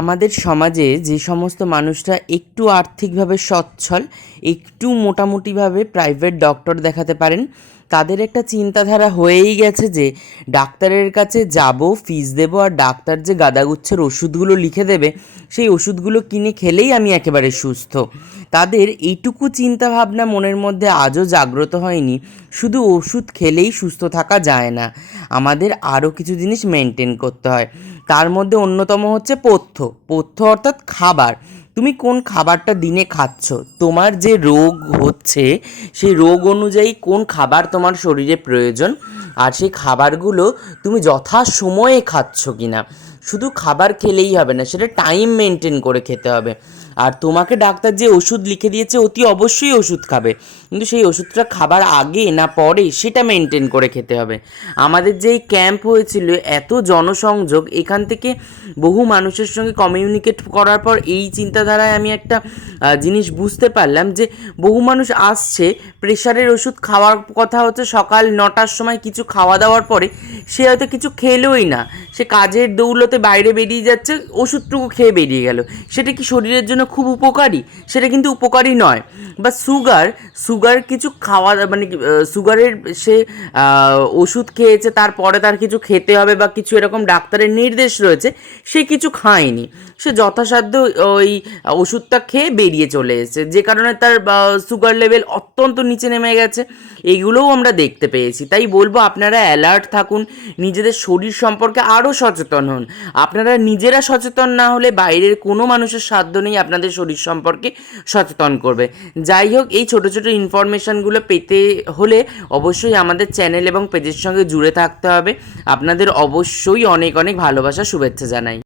আমাদের সমাজে যে সমস্ত মানুষরা একটু আর্থিকভাবে সচ্ছল, একটু মোটামুটিভাবে প্রাইভেট ডক্টর দেখাতে পারেন, তাদের একটা চিন্তাধারা হয়েই গেছে যে ডাক্তারের কাছে যাব, ফিস দেবো, আর ডাক্তার যে গাদাগুচ্ছের ওষুধগুলো লিখে দেবে সেই ওষুধগুলো কিনে খেলেই আমি একেবারে সুস্থ। তাদের এইটুকু চিন্তাভাবনা মনের মধ্যে আজও জাগ্রত হয়নি। শুধু ওষুধ খেলেই সুস্থ থাকা যায় না, আমাদের আরও কিছু জিনিস মেনটেন করতে হয়। তার মধ্যে অন্যতম হচ্ছে পথ্য। পথ্য অর্থাৎ খাবার। তুমি কোন খাবারটা দিনে খাচ্ছ, তোমার যে রোগ হচ্ছে সেই রোগ অনুযায়ী কোন খাবার তোমার শরীরে প্রয়োজন, আর সেই খাবারগুলো তুমি যথাসময়ে খাচ্ছ কি না। শুধু খাবার খেলেই হবে না, সেটা টাইম মেনটেন করে খেতে হবে। আর তোমাকে ডাক্তার যে ওষুধ লিখে দিয়েছে অতি অবশ্যই ওষুধ খাবে, কিন্তু সেই ওষুধটা খাবার আগে না পরে সেটা মেনটেন করে খেতে হবে। আমাদের যেই ক্যাম্প হয়েছিল, এত জনসংযোগ, এখান থেকে বহু মানুষের সঙ্গে কমিউনিকেট করার পর এই চিন্তাধারায় আমি একটা জিনিস বুঝতে পারলাম যে বহু মানুষ আসছে, প্রেশারের ওষুধ খাওয়ার কথা হচ্ছে সকাল 9টার সময়, কিছু খাওয়া দাওয়ার পরে সে হয়তো কিছু খেলোই না, সে কাজের দৌলতে বাইরে বেরিয়ে যাচ্ছে, ওষুধটুকু খেয়ে বেরিয়ে গেল। সেটা কি শরীরের জন্য খুব উপকারী? সেটা কিন্তু উপকারী নয়। বা সুগার কিছু খাওয়া মানে সুগারের সে ওষুধ খেয়েছে, তারপরে তার কিছু খেতে হবে বা কিছু এরকম ডাক্তারের নির্দেশ রয়েছে, সে কিছু খায়নি, সে যথাসাধ্য ওই ওষুধটা খেয়ে বেরিয়ে চলে এসেছে, যে কারণে তার সুগার লেভেল অত্যন্ত নিচে নেমে গেছে। এইগুলোও আমরা দেখতে পেয়েছি। তাই বলবো, আপনারা অ্যালার্ট থাকুন, নিজেদের শরীর সম্পর্কে আরও সচেতন হন। আপনারা নিজেরা সচেতন না হলে বাইরের কোনো মানুষের সাধ্য নেই আপনাদের শরীর সম্পর্কে সচেতন করবে। যাই হোক, এই ছোটো ছোটো ইনফরমেশানগুলো পেতে হলে অবশ্যই আমাদের চ্যানেল এবং পেজের সঙ্গে জুড়ে থাকতে হবে। আপনাদের অবশ্যই অনেক অনেক ভালোবাসা, শুভেচ্ছা জানাই।